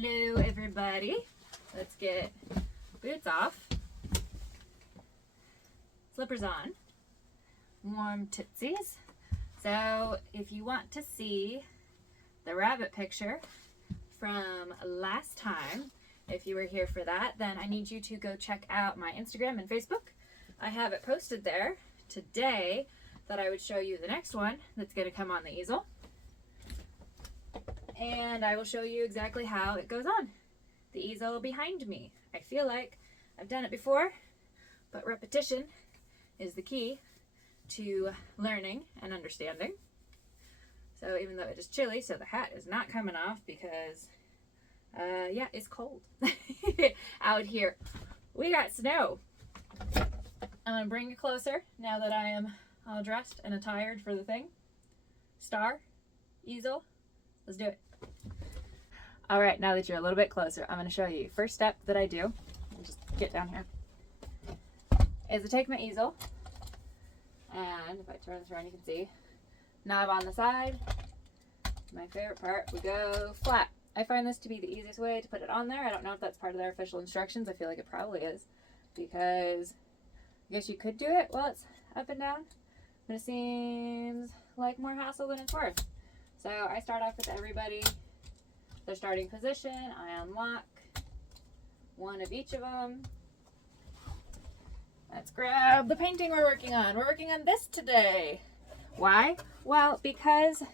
Hello everybody. Let's get boots off, slippers on, warm tootsies. So if you want to see the rabbit picture from last time, if you were here for that, then I need you to go check out my Instagram and Facebook. I have it posted there today that I would show you the next one that's going to come on the easel. And I will show you exactly how it goes on. The easel behind me. I feel like I've done it before, but repetition is the key to learning and understanding. So even though it is chilly, so the hat is not coming off because, yeah, it's cold out here. We got snow. I'm going to bring you closer now that I am all dressed and attired for the thing. Star, easel, let's do it. All right, now that you're a little bit closer, I'm going to show you. First step that I do, I'll just get down here, is to take my easel, and if I turn this around, you can see, knob on the side. My favorite part, we go flat. I find this to be the easiest way to put it on there. I don't know if that's part of their official instructions. I feel like it probably is, because I guess you could do it while it's up and down, but it seems like more hassle than it's worth. So I start off with everybody, their starting position. I unlock one of each of them. Let's grab the painting we're working on. We're working on this today. Why? Well, because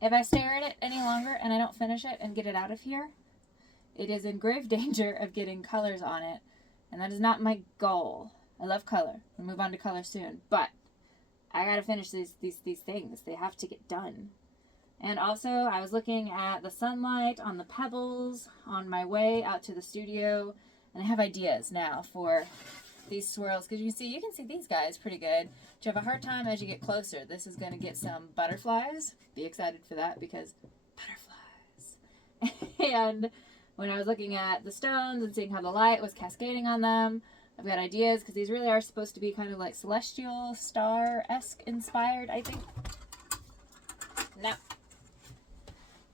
if I stare at it any longer and I don't finish it and get it out of here, it is in grave danger of getting colors on it. And that is not my goal. I love color. We'll move on to color soon. But I gotta finish these things. They have to get done. And also, I was looking at the sunlight on the pebbles on my way out to the studio, and I have ideas now for these swirls, because you can see these guys pretty good. But you have a hard time as you get closer. This is going to get some butterflies. Be excited for that, because butterflies. And when I was looking at the stones and seeing how the light was cascading on them, I've got ideas, because these really are supposed to be kind of like celestial, star-esque inspired, I think. Now,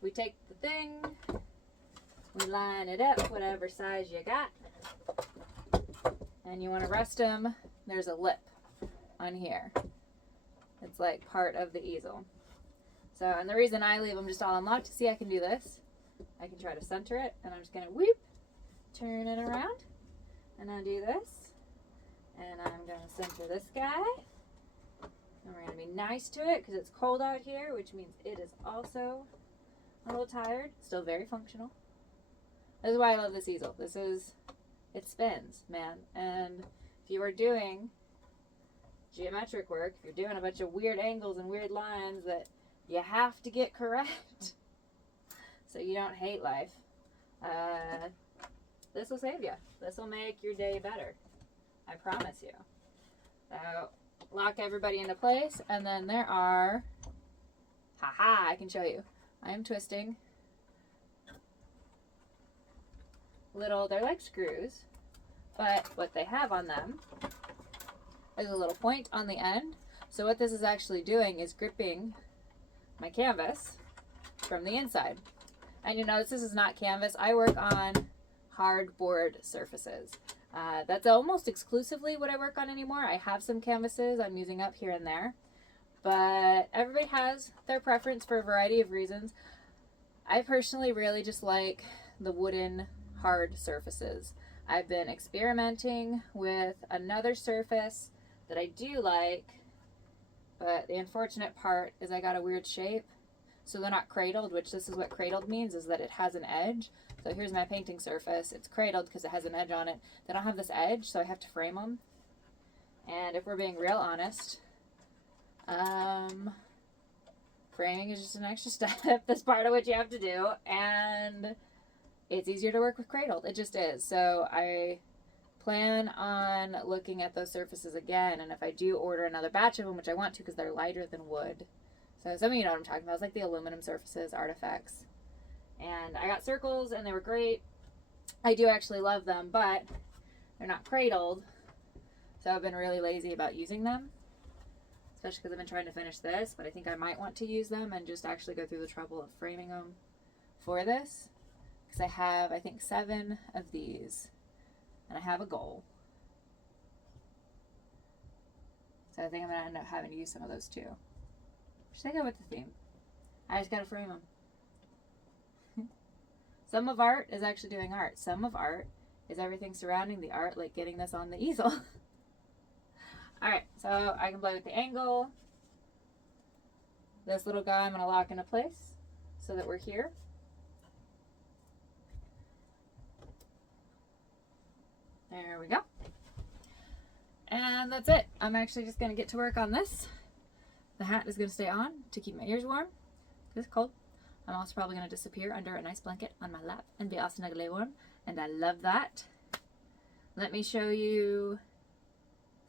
we take the thing, we line it up, whatever size you got, and you want to rest them. There's a lip on here. It's like part of the easel. So, and the reason I leave them just all unlocked, see, I can do this. I can try to center it, and I'm just going to whoop, turn it around, and I'll do this, and I'm going to center this guy, and we're going to be nice to it because it's cold out here, which means it is also a little tired, still very functional. This is why I love this easel. It spins, man. And if you are doing geometric work, if you're doing a bunch of weird angles and weird lines that you have to get correct so you don't hate life, this will save you. This will make your day better. I promise you. So lock everybody into place, and then there are, I can show you. I am twisting they're like screws, but what they have on them is a little point on the end. So what this is actually doing is gripping my canvas from the inside. And you notice this is not canvas. I work on hardboard surfaces. That's almost exclusively what I work on anymore. I have some canvases I'm using up here and there, but everybody has their preference for a variety of reasons. I personally really just like the wooden hard surfaces. I've been experimenting with another surface that I do like, but the unfortunate part is I got a weird shape. So they're not cradled, which this is what cradled means, is that it has an edge. So here's my painting surface. It's cradled because it has an edge on it. They don't have this edge, so I have to frame them. And if we're being real honest, framing is just an extra step. That's part of what you have to do, and it's easier to work with cradled. It just is. So I plan on looking at those surfaces again, and if I do order another batch of them, which I want to because they're lighter than wood. So some of you know what I'm talking about. It's like the aluminum surfaces, artifacts. And I got circles, and they were great. I do actually love them, but they're not cradled. So I've been really lazy about using them, especially because I've been trying to finish this, but I think I might want to use them and just actually go through the trouble of framing them for this. because I have, I think, 7 of these, and I have a goal. So I think I'm going to end up having to use some of those too. Should I go with the theme? I just got to frame them. Some of art is actually doing art. Some of art is everything surrounding the art, like getting this on the easel. Alright, so I can play with the angle. This little guy I'm going to lock into place so that we're here. There we go. And that's it. I'm actually just going to get to work on this. The hat is going to stay on to keep my ears warm. It's cold. I'm also probably going to disappear under a nice blanket on my lap and be all snuggly warm. And I love that. Let me show you.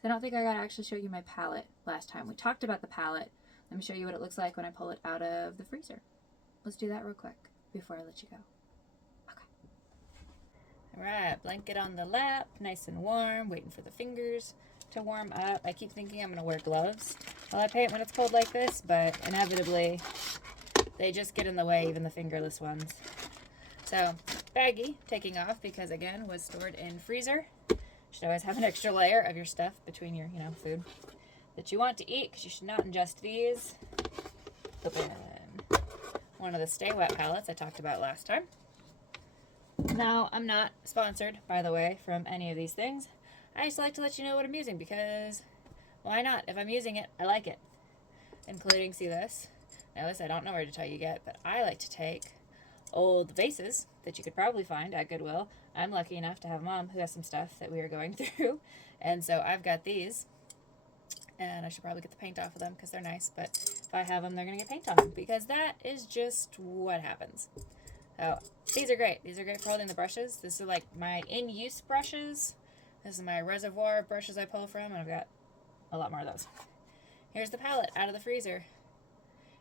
I don't think I got to actually show you my palette last time. We talked about the palette. Let me show you what it looks like when I pull it out of the freezer. Let's do that real quick before I let you go. Okay. Alright, blanket on the lap, nice and warm, waiting for the fingers to warm up. I keep thinking I'm going to wear gloves while I paint when it's cold like this, but inevitably they just get in the way, even the fingerless ones. So, baggie taking off because, again, was stored in freezer. You should always have an extra layer of your stuff between your, food that you want to eat, because you should not ingest these. Open one of the Stay Wet palettes I talked about last time. Now, I'm not sponsored, by the way, from any of these things. I just like to let you know what I'm using, because why not? If I'm using it, I like it. Including, see this? Now this I don't know where to tell you yet, but I like to take old vases that you could probably find at Goodwill. I'm lucky enough to have a mom who has some stuff that we are going through, and so I've got these, and I should probably get the paint off of them because they're nice, but if I have them, they're going to get paint on them, because that is just what happens. So these are great. These are great for holding the brushes. This is like my in-use brushes. This is my reservoir brushes I pull from, and I've got a lot more of those. Here's the palette out of the freezer.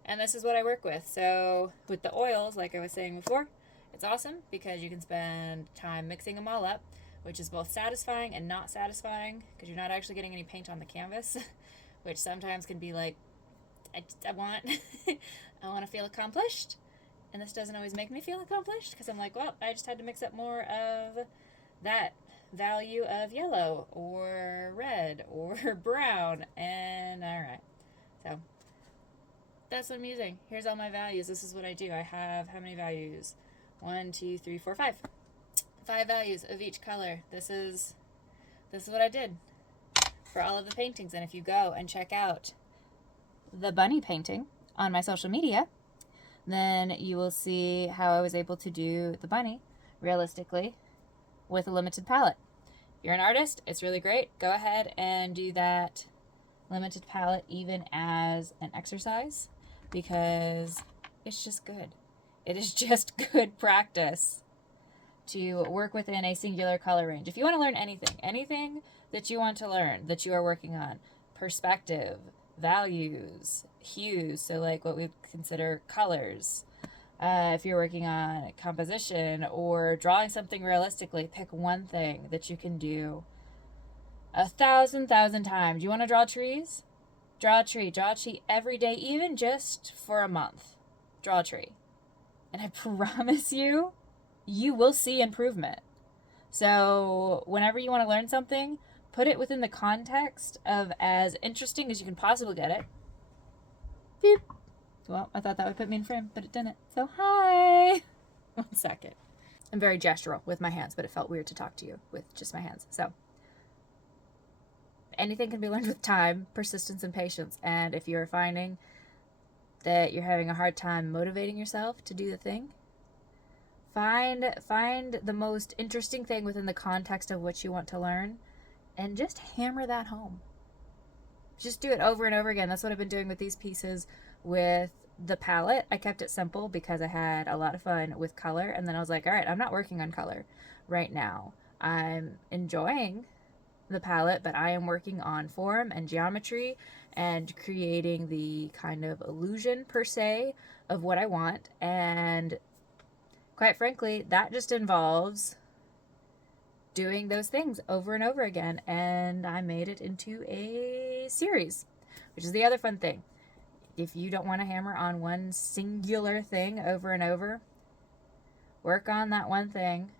And this is what I work with. So with the oils, like I was saying before, it's awesome because you can spend time mixing them all up, which is both satisfying and not satisfying because you're not actually getting any paint on the canvas, which sometimes can be like, I want I want to feel accomplished. And this doesn't always make me feel accomplished because I'm like, well, I just had to mix up more of that value of yellow or red or brown. And all right. So that's what I'm using. Here's all my values. This is what I do. I have how many values? 1, 2, 3, 4, 5. 5 values of each color. This is what I did for all of the paintings. And if you go and check out the bunny painting on my social media, then you will see how I was able to do the bunny realistically with a limited palette. If you're an artist, it's really great. Go ahead and do that limited palette even as an exercise, because it's just good. It is just good practice to work within a singular color range. If you want to learn anything that you want to learn, that you are working on, perspective, values, hues, so like what we consider colors. If you're working on composition or drawing something realistically, pick one thing that you can do 1,000 times. You want to draw trees? Draw a tree. Draw a tree every day, even just for a month. Draw a tree. And I promise you, you will see improvement. So whenever you want to learn something, put it within the context of as interesting as you can possibly get it. Beep. Well, I thought that would put me in frame, but it didn't. So hi. 1 second. I'm very gestural with my hands, but it felt weird to talk to you with just my hands. So anything can be learned with time, persistence, and patience. And if you're finding that you're having a hard time motivating yourself to do the thing, find the most interesting thing within the context of what you want to learn and just hammer that home. Just do it over and over again. That's what I've been doing with these pieces. With the palette, I kept it simple because I had a lot of fun with color, and then I was like, all right, I'm not working on color right now. I'm enjoying the palette, but I am working on form and geometry and creating the kind of illusion per se of what I want. And quite frankly, that just involves doing those things over and over again, and I made it into a series, which is the other fun thing. If you don't want to hammer on one singular thing over and over, Work on that one thing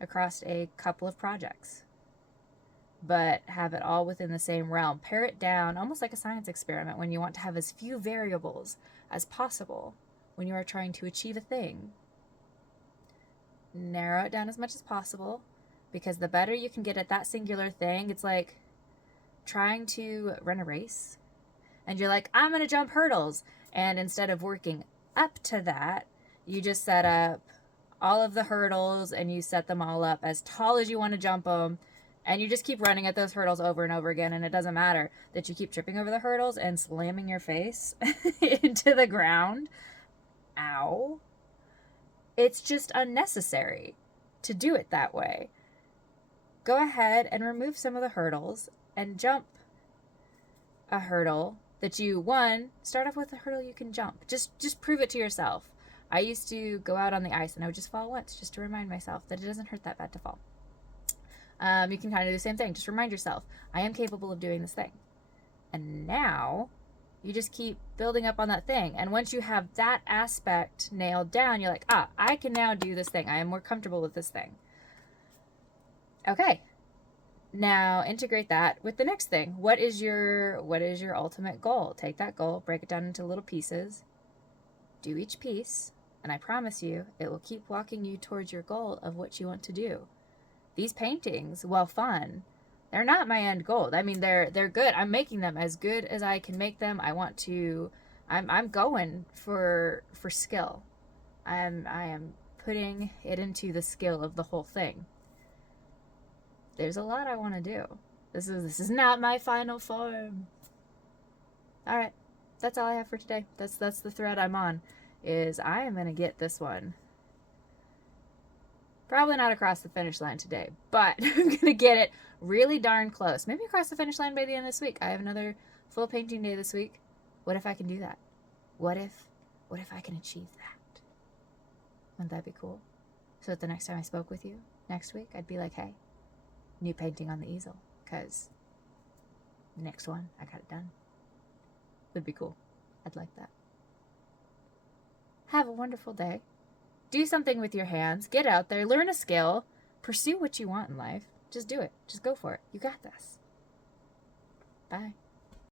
across a couple of projects, but have it all within the same realm. Pare it down, almost like a science experiment, when you want to have as few variables as possible when you are trying to achieve a thing. Narrow it down as much as possible, because the better you can get at that singular thing, it's like trying to run a race, and you're like, I'm going to jump hurdles. And instead of working up to that, you just set up all of the hurdles and you set them all up as tall as you want to jump them. And you just keep running at those hurdles over and over again. And it doesn't matter that you keep tripping over the hurdles and slamming your face into the ground. Ow. It's just unnecessary to do it that way. Go ahead and remove some of the hurdles and jump a hurdle that you, start off with a hurdle you can jump. Just prove it to yourself. I used to go out on the ice and I would just fall once just to remind myself that it doesn't hurt that bad to fall. You can kind of do the same thing. Just remind yourself, I am capable of doing this thing. And now you just keep building up on that thing. And once you have that aspect nailed down, you're like, I can now do this thing. I am more comfortable with this thing. Okay. Now integrate that with the next thing. What is your ultimate goal? Take that goal, break it down into little pieces, do each piece, and I promise you, it will keep walking you towards your goal of what you want to do. These paintings, while fun, they're not my end goal. I mean, they're good. I'm making them as good as I can make them. I'm going for skill. I am putting it into the skill of the whole thing. There's a lot I want to do. This is not my final form. All right, that's all I have for today. That's the thread I'm on. Is I am gonna get this one. Probably not across the finish line today, but I'm gonna get it really darn close. Maybe across the finish line by the end of this week. I have another full painting day this week. What if I can do that? What if I can achieve that? Wouldn't that be cool? So that the next time I spoke with you next week, I'd be like, hey, new painting on the easel, because the next one, I got it done. Would be cool. I'd like that. Have a wonderful day. Do something with your hands. Get out there. Learn a skill. Pursue what you want in life. Just do it. Just go for it. You got this. Bye.